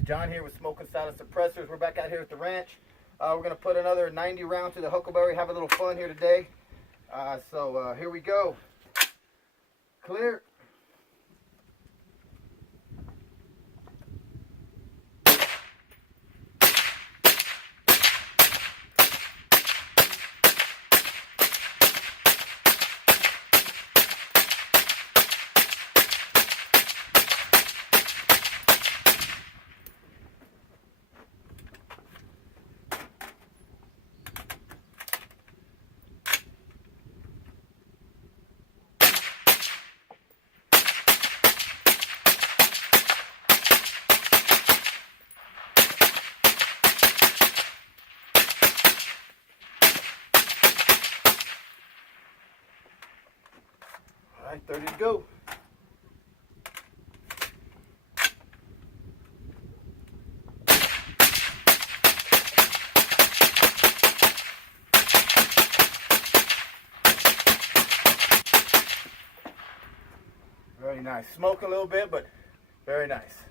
John here with Smoken Suppressors. We're back out here at the ranch. We're going to put another 90 round to the Huckleberry, have a little fun here today. So here we go. Clear. All right, 30 to go. Very nice. Smoke a little bit, but very nice.